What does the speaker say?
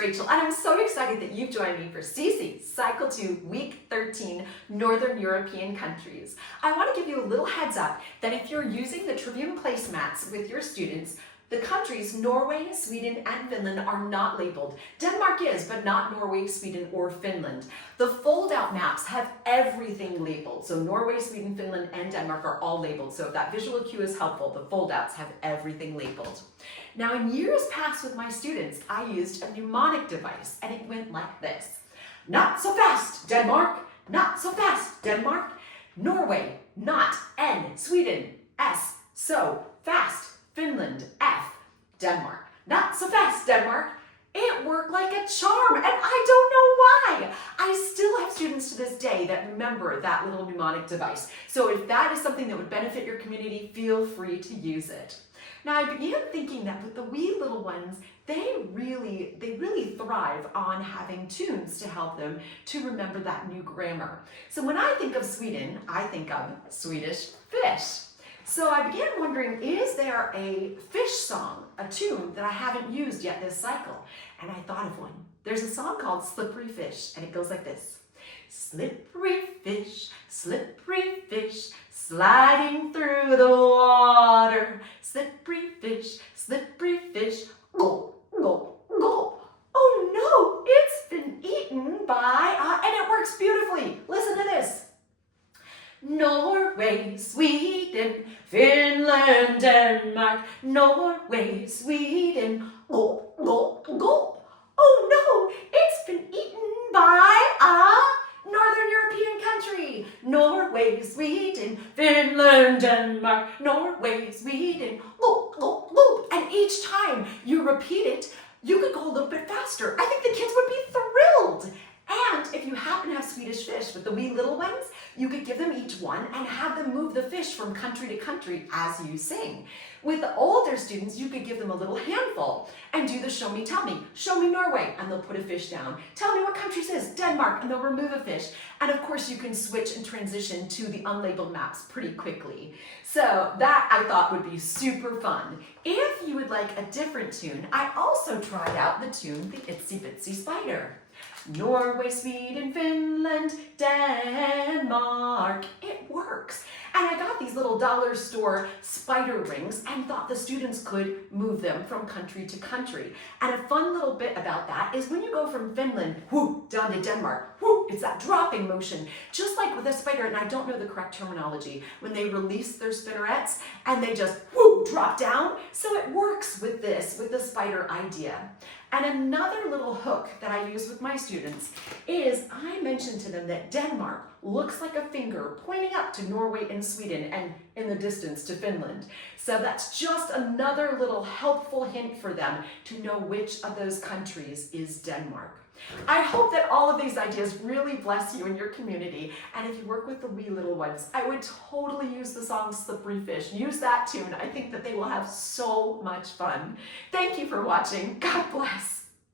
Rachel, and I'm so excited that you've joined me for CC, Cycle 2, Week 13, Northern European Countries. I want to give you a little heads up that if you're using the trivium placemats with your students, the countries Norway, Sweden, and Finland are not labeled. Denmark is, but not Norway, Sweden, or Finland. The fold-out maps have everything labeled. So Norway, Sweden, Finland, and Denmark are all labeled. So if that visual cue is helpful, the fold-outs have everything labeled. Now, in years past with my students, I used a mnemonic device, and it went like this. Not so fast, Denmark. Not so fast, Denmark. Norway, not. N, Sweden, S, so fast. Finland, F, Denmark. Not so fast, Denmark. It worked like a charm, and I don't know why. I still have students to this day that remember that little mnemonic device. So if that is something that would benefit your community, feel free to use it. Now, I began thinking that with the wee little ones, they really thrive on having tunes to help them to remember that new grammar. So when I think of Sweden, I think of Swedish fish. So I began wondering, is there a fish song, a tune that I haven't used yet this cycle? And I thought of one. There's a song called Slippery Fish, and it goes like this. Slippery fish, sliding through the water. Slippery fish, gulp, gulp, gulp. Oh no, it's been eaten by, and it works beautifully. Listen to this. Norway, Sweden, Finland, Denmark. Norway, Sweden, gulp, gulp, gulp. Oh no, it's been eaten by a Northern European country. Norway, Sweden, Finland, Denmark. Norway, Sweden, gulp, gulp, gulp. And each time you repeat it, you could go a little bit faster. I think the kids would be thrilled. And if you happen to have Swedish fish with the wee little ones, you could give them each one and have them move the fish from country to country as you sing. With the older students, you could give them a little handful and do the show me, tell me. Show me Norway, and they'll put a fish down. Tell me what country this is, Denmark, and they'll remove a fish. And of course, you can switch and transition to the unlabeled maps pretty quickly. So that I thought would be super fun. If you would like a different tune, I also tried out the tune, the Itsy Bitsy Spider. Norway, Sweden, Finland, Denmark. It works. And I got these little dollar store spider rings and thought the students could move them from country to country. And a fun little bit about that is when you go from Finland, whoop, down to Denmark, whoop, it's that dropping motion. Just like with a spider, and I don't know the correct terminology, when they release their spinnerets and they just whoop, drop down. So it works with this, with the spider idea. And another little hook that I use with my students is I mentioned to them that Denmark looks like a finger pointing up to Norway and Sweden and in the distance to Finland. So that's just another little helpful hint for them to know which of those countries is Denmark. I hope that all of these ideas really bless you and your community. And if you work with the wee little ones, I would totally use the song Slippery Fish. Use that tune. I think that they will have so much fun. Thank you for watching. God bless.